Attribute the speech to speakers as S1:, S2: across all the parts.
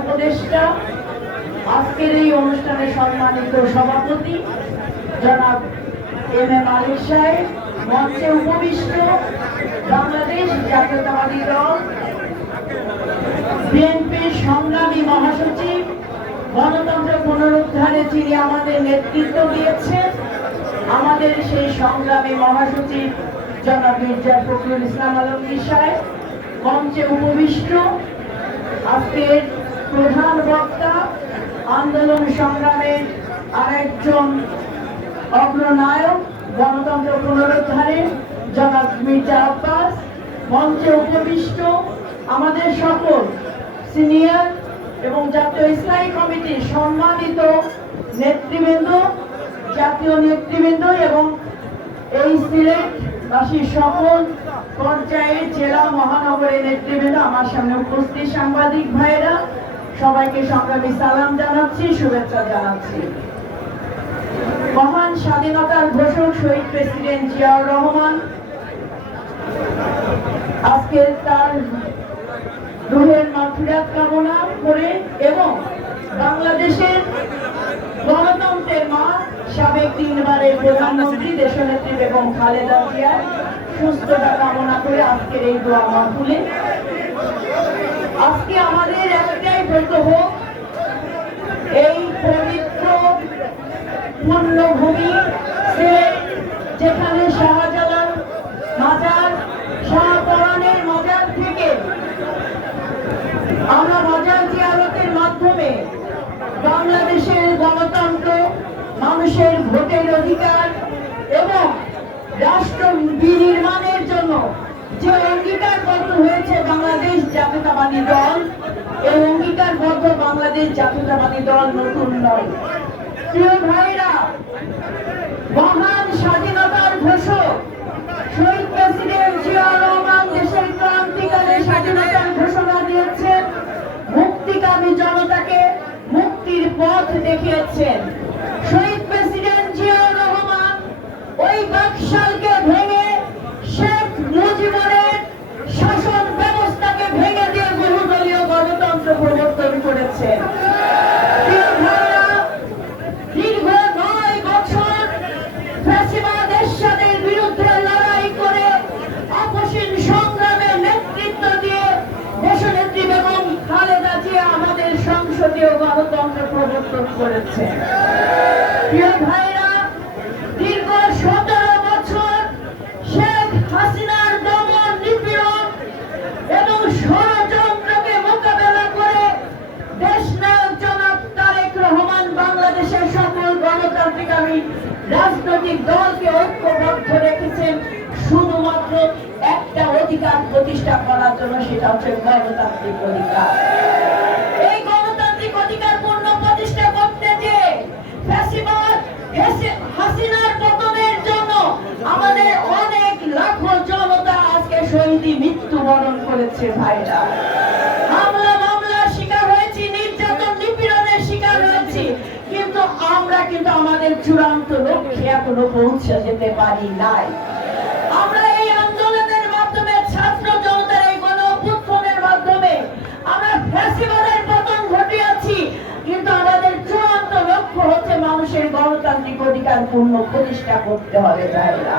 S1: উপদেষ্টা, আজকের এই অনুষ্ঠানে সম্মানিত সভাপতি, জনাব এম এ মালিক সাহেব, মঞ্চে উপবিষ্ট বাংলাদেশ জাতীয়তাবাদী দল সংগ্রামী মহাসচিব, গণতন্ত্র পুনরুদ্ধারে যিনি আমাদের নেতৃত্ব দিয়েছেন, আমাদের সেই সংগ্রামী মহাসচিব জনাব মির্জা ফখরুল ইসলাম আলমগীর সাহেব, মঞ্চে উপবিষ্ট আজকের প্রধান বক্তা আন্দোলন সংগ্রামের আরেকজন অগ্রনায়ক, গণতন্ত্র পুনরুদ্ধারে জনাব মির্জা আব্বাস, মঞ্চে উপবিষ্ট আমাদের সকল সিনিয়র এবং জাতীয় ইসলামী কমিটির সম্মানিত নেতৃবৃন্দ, জাতীয় নেতৃবৃন্দ এবং এই সিলেটবাসীর সকল পর্যায়ের জেলা মহানগরের নেতৃবৃন্দ, আমার সামনে উপস্থিত সাংবাদিক ভাইয়েরা, সবাইকে সংগ্রামী সালাম জানাচ্ছি, শুভেচ্ছা জানাচ্ছি। মহান স্বাধীনতার ঘোষক শহীদ প্রেসিডেন্ট জিয়াউর রহমান, আজকে তার রুহের মাফিরাত কামনা করে এবং বাংলাদেশের গণতন্ত্রের মা সাবেক তিনবারের প্রধানমন্ত্রী, দেশনেত্রী বেগম খালেদা জিয়ার সুস্থতা কামনা করে আজকের এই দোয়া মাহফিলে আজকে আমাদের একটাই ব্রত হোক, এই পবিত্র পুণ্যভূমি যেখানে শাহজালাল মাজার শাহপরানের মাজার থেকে আমরা মাজার জিয়ারতের মাধ্যমে বাংলাদেশের গণতন্ত্র, মানুষের ভোটের অধিকার এবং রাষ্ট্র বিনির্মাণের জন্য যে অঙ্গীকারবদ্ধ হয়েছে বাংলাদেশ জাতীয়তাবাদী দল। এই অঙ্গীকারবদ্ধ বাংলাদেশ জাতীয়তাবাদী দল নতুন নয়। প্রিয় ভাইরা, মহান স্বাধীনতার ঘোষক, শহীদ প্রেসিডেন্ট জিয়াউর রহমান দেশের ক্রান্তিকালে স্বাধীনতার ঘোষণা দিয়েছেন, মুক্তিকামী জনতাকে মুক্তির পথ দেখিয়েছেন। শহীদ প্রেসিডেন্ট জিয়াউর রহমান ওই বাকশালকে ভেঙে শেখ মুজিবুরের শাসন ব্যবস্থাকে ভেঙে দিয়ে বহুদলীয় গণতন্ত্র প্রবর্তন করেছেন প্রিয় ভাইরা, দীর্ঘ নয় বছর ফ্যাসিবাদ এরশাদের বিরুদ্ধে লড়াই করে অপসীম সংগ্রামের নেতৃত্ব দিয়ে দেশনেত্রী বেগম খালেদা জিয়া আমাদের সংসদীয় গণতন্ত্র করেছে। প্রিয় ভাইরা, দীর্ঘ সতেরো বছর শেখ হাসিনার দমন নিপীড়ন এবং ষড়যন্ত্রকে মোকাবেলা করে দেশ নায়ক জনাব তারেক রহমান বাংলাদেশের সকল গণতান্ত্রিকামী রাজনৈতিক দলকে ঐক্যবদ্ধ রেখেছেন। শুধুমাত্র একটা অধিকার প্রতিষ্ঠা করার জন্য সেটা হচ্ছে গণতান্ত্রিক অধিকার। করেছে ভাইরা। হামলা মামলার শিকার হয়েছি, নির্যাতন নিপীড়নের শিকার হয়েছি। কিন্তু আমরা কিন্তু আমাদের চূড়ান্ত লক্ষ্যে এখনও পৌঁছে যেতে পারি নাই। আমরা এই আন্দোলনের মাধ্যমে, ছাত্র জনতার এই গণ অভ্যুত্থানের মাধ্যমে আমরা ফ্যাসিবাদের পতন ঘটিয়েছি। কিন্তু আমাদের চূড়ান্ত লক্ষ্য হচ্ছে মানুষের গণতান্ত্রিক অধিকার পূর্ণ প্রতিষ্ঠা করতে হবে, ভাইরা।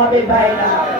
S1: হবে ভাইরা।